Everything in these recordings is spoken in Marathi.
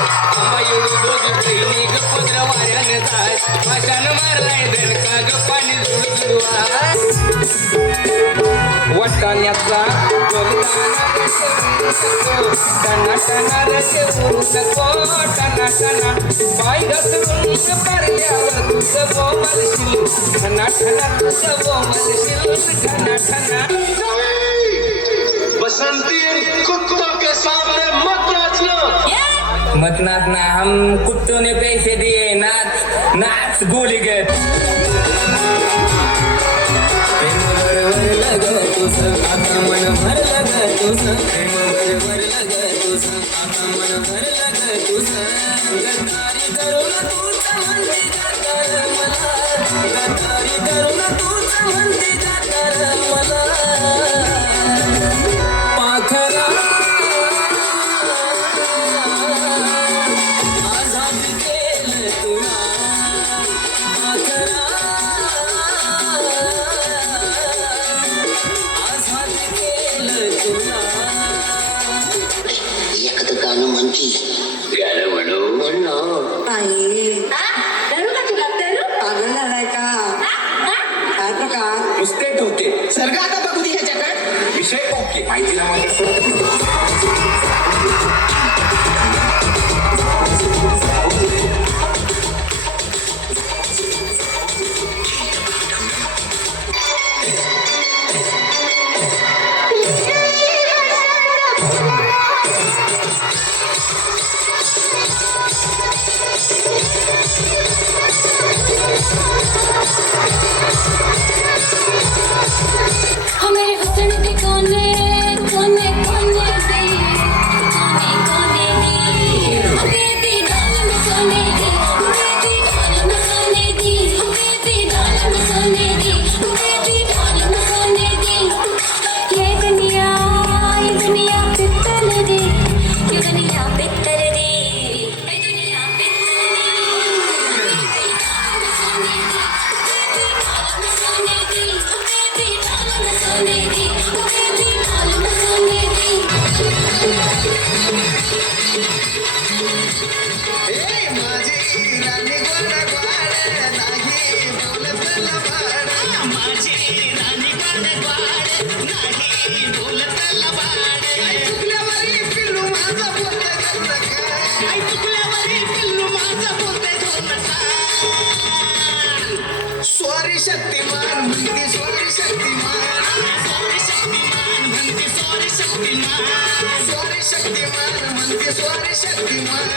आंबायडू दोघी बहिणी ग पदर वाऱ्याने जाय भाषान मारलाय दणका ग पाणी जुळजुळवाय वाटाण्याचा टना टना रसे उरू नको टना टना पाय घसरून पारल्यावर तुझं बोमलशील ठना ठना तुझं बोमलशील ठना ठना बसंती कुत्तों के सामने मत नाचना मत नाचना हम कुत्तों ने पैसे दिए नाच नाच गोली गए प्रेम बरोबर लग तुझं आता मन भरलं ग तुझं प्रेम बरोबर लग तुझं आता मन भरलं ग तुझं गद्दारी करून तूच म्हणते जातर मला गद्दारी करून तूच म्हणते जातर मला पाखरा आझाद केलं तुला पाखरा आझाद केलं तुला एखादं गाणं म्हणती गाणं म्हणू म्हण ना आई धरू का तुला धरू पागल झालाय का काय प्रकार नुसते ठोके सर्ग आता बघू दे ह्याच्याकडे विषय ओके माहितीला मात्र हमें हुस्न के कोने कोने कोने से कोने कोने दी बेबी डाल में सोने दी बेबी डाल में सोने दी बेबी डाल में सोने दी बेबी डाल में सोने दी ये दुनिया पित्तल दी ये दुनिया पित्तल दी ये दुनिया स्वारी शक्तिमान म्हणते स्वारी शक्तिमान स्वारी शक्तिमान म्हणते स्वारी शक्तिमान स्वारी शक्तिमान म्हणते स्वारी शक्तिमान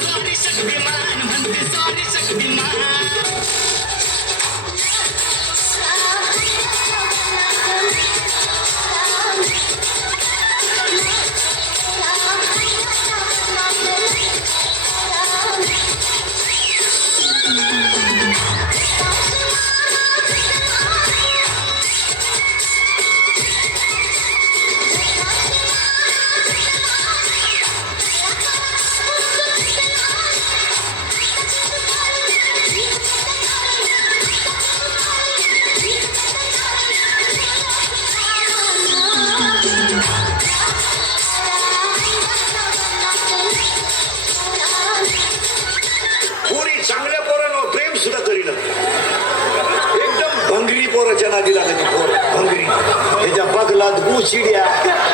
स्वारी शक्तिमान म्हणते स्वारी शक्तिमान कोणी चांगल्या पोरांवर प्रेम सुद्धा करीना एकदम भंगरी पोराच्या नादी लागली पोर भंगरी त्याच्या बगलात गुचिड्या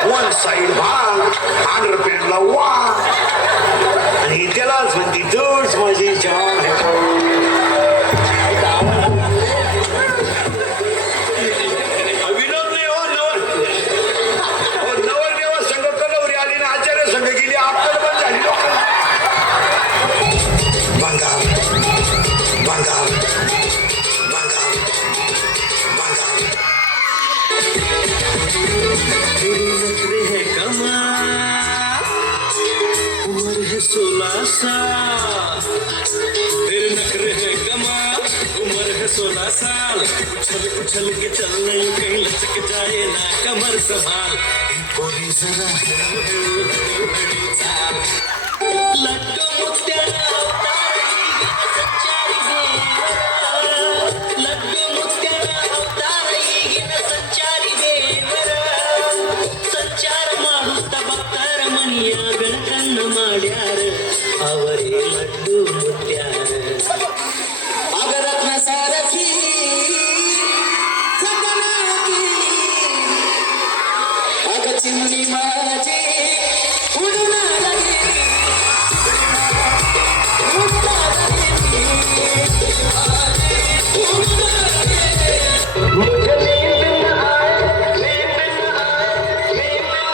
वन साइड भांग अंडरपॅन्टला वा आणि त्यालाच म्हणती तोच माझी जान विनोद नाही हो नवरदेवा संघ कलवरी आली ना आचार्य संघ गेली अक्कल बंद झाली लोकांना बंगाल बंगाल बंगाल बंगाल तेरी नखरे है कमाल उम्र है 16 साल तेरे नखरे है कमाल उम्र है 16 साल उछल उछल के चलने कहीं लचक जाए ना कमर संभाल कोई जरा बड़ी चाल लड्डू मुत्याला अवतारी संचारी देवरा लड्डू मुत्याला अवतारी संचारी देवरा ಸಂಚಾರ ಮಾಡುತ್ತ ಭಕ್ತರ ಮನೆಯ ಬೆಳಕನ್ನು ಮಾಡ್ಯಾರ आवरे लड्डू मुत्यार अगं रत्नासारखी जगना गेली अगं चिमणी माझी उडून गेली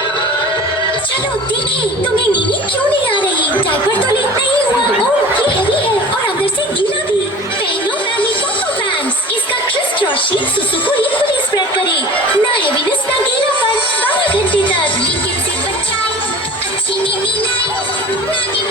चलो देखें तुम्हें नीनी क्यों नहीं आ रही डायपर तो लीक नहीं हुआ ओह ये हैवी है और अंदर से गीला भी पहनो मैमी पोपो पैंट्स इसका क्रिस क्रॉस शीट सुसु को इक्वली स्प्रेड करे ना हैवीनेस ना गीलापन 12 घंटे तक लीकेज से बचाओ अच्छी नीनी लाइफ नानी